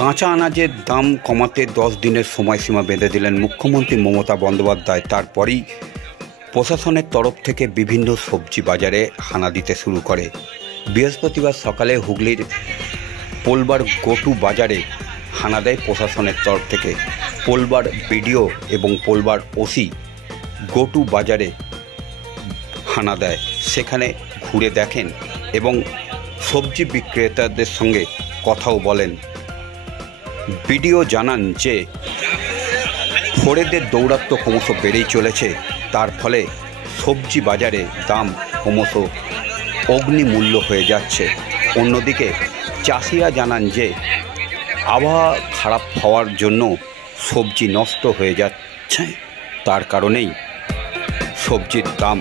কাঁচা আনাজের দাম কমাতে 10 দিনের সময়সীমা বেঁধে দিলেন মুখ্যমন্ত্রী মমতা বন্দ্যোপাধ্যায়। তারপরই প্রশাসনের তরফ থেকে বিভিন্ন সবজি বাজারে হানা দিতে শুরু করে। বৃহস্পতিবার সকালে হুগলির পোলবার গোটু বাজারে হানা দেয় প্রশাসনের তরফ থেকে। পোলবার বিডিও এবং পোলবার ওসি গোটু বাজারে হানা দেয়, সেখানে ঘুরে দেখেন এবং সবজি বিক্রেতাদের সঙ্গে কথাও বলেন। বিডিও জানান যে ফোরেদের দৌরাত্ম্য ক্রমশ বেড়েই চলেছে, তার ফলে সবজি বাজারে দাম ক্রমশ অগ্নিমূল্য হয়ে যাচ্ছে। অন্যদিকে চাষিরা জানান যে আবহাওয়া খারাপ হওয়ার জন্য সবজি নষ্ট হয়ে যাচ্ছে, তার কারণেই সবজির দাম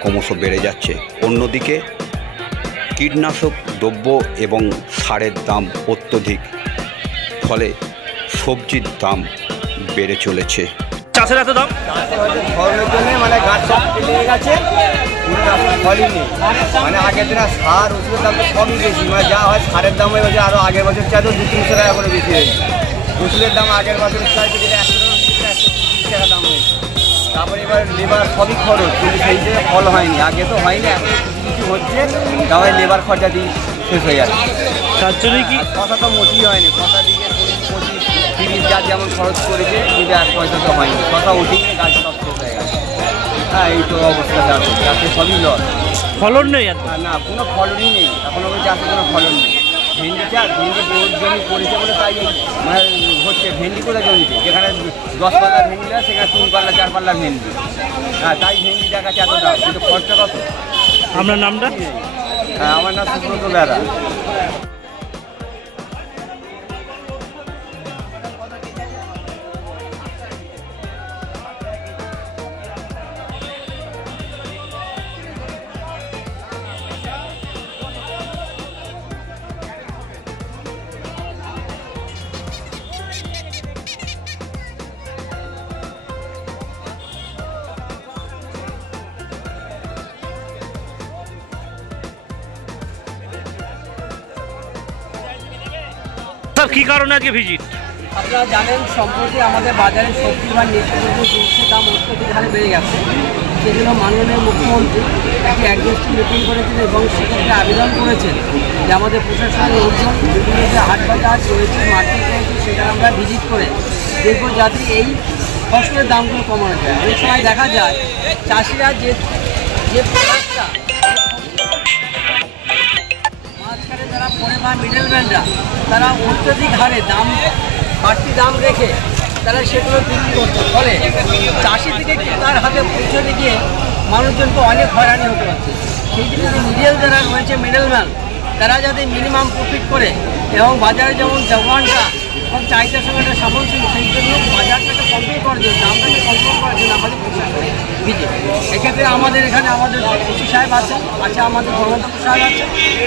ক্রমশ বেড়ে যাচ্ছে। অন্যদিকে কীটনাশক দ্রব্য এবং সারের দাম অত্যধিক, ফলে সবজির দাম বেড়ে চলেছে। চাষের এত দাম ফলনের জন্য মানে গাছ সব লেগে গেছে, ফলই নেই। মানে আগের দিনে সার ওষুধের দাম তো সবই বেশি, মানে যা হয় সারের দাম হয়ে গেছে আরও আগের বছর চাইতেও 200-300 টাকা করে বেশি হয়েছে। ওষুধের দাম আগের বছর চাইতে যেটা 100-130 টাকা দাম হয়েছে। তারপরে এবার লেবার সবই খরচ, কিন্তু সেই হিসেবে ফল হয়নি। আগে তো হয়নি, এখন কিছু হচ্ছে, তাহলে লেবার খরচা দিয়ে শেষ হয়ে যাচ্ছে। তার জন্যই কি কথা তো মোটেই হয়নি, কথা দিকে 20-25-30 যা যেমন খরচ করেছে, কিন্তু আর পয়সা তো হয়নি। কথা উঠেই গাছ সব শেষ হয়ে গেছে। হ্যাঁ, এই তো অবস্থাটা আছে, চাষে সবই লস। ফলন নেই না, কোনো ফলনই নেই এখন অবধি, চাষে কোনো ফলন নেই। ভেন্ডি চাষ, ভেন্ডি জমি করেছে বলে তাই মানে হচ্ছে ভেন্ডি করে জমিতে, যেখানে 10 পাল্লা ভেন্ডি দেয় সেখানে 3 পাল্লা 4 পাল্লা ভেন্ডি। হ্যাঁ, তাই ভেন্ডি দেখাচ্ছে এত দাম, কিন্তু খরচা কত। আপনার নামটা? হ্যাঁ, আমার নাম সুব্রত বেড়া। স্যার কী কারণে আজকে ভিজিট? আপনারা জানেন সম্প্রতি আমাদের বাজারে সবজি বা নিত্যদ্রব্য জিনিসের দাম অত্যধিক হারে বেড়ে গেছে। সেজন্য মাননীয় মুখ্যমন্ত্রী একটি অ্যাডভাইসরি মিটিং করেছেন এবং সেক্ষেত্রে আবেদন করেছেন যে আমাদের প্রশাসনের লোকজন বিভিন্ন যে হাট বাজার রয়েছে, মার্কেট রয়েছে, সেটা আমরা ভিজিট করে দেখব যাতে এই ফসলের দামগুলো কমানো যায়। অনেক সময় দেখা যায় চাষিরা যে প্রোডাক্টটা মাঝখানে যারা পড়ে বা মিডলম্যানরা, তারা অত্যধিক হারে বাড়তি দাম রেখে তারা সেগুলো বিক্রি করছে, ফলে চাষি থেকে তার হাতে পৌঁছতে গিয়ে মানুষজনকে অনেক হয়রানি হতে পারছে। সেই জন্য মিডিয়াল যারা রয়েছে, মিডলম্যান, তারা যাতে মিনিমাম প্রফিট করে এবং বাজারে যেমন জবানটা এবং চাহিদার সঙ্গে একটা সামঞ্জস্য, সেই জন্য বাজারটাকে কন্ট্রোল করার জন্য, দামটাকে কন্ট্রোল করার জন্য আমাদের প্রশাসনের ভিজিট। এক্ষেত্রে আমাদের এখানে আমাদের ওসি সাহেব আছেন, আমাদের কর্মদক্ষ সাহেব আছে।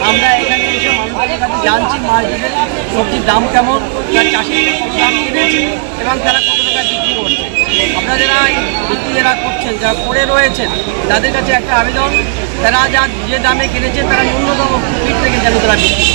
আমরা এখানে এসে মানুষের কাছে জানছি মার্কেটে সবজির দাম কেমন, তার চাষিদের কত দাম কিনেছে এবং তারা কত টাকা বিক্রি করছে। আমরা যারা করছেন, যারা করে রয়েছেন, তাদের কাছে একটা আবেদন, তারা যে দামে কিনেছে তারা ন্যূনতম প্রফিট থেকে যেন তারা বিক্রি।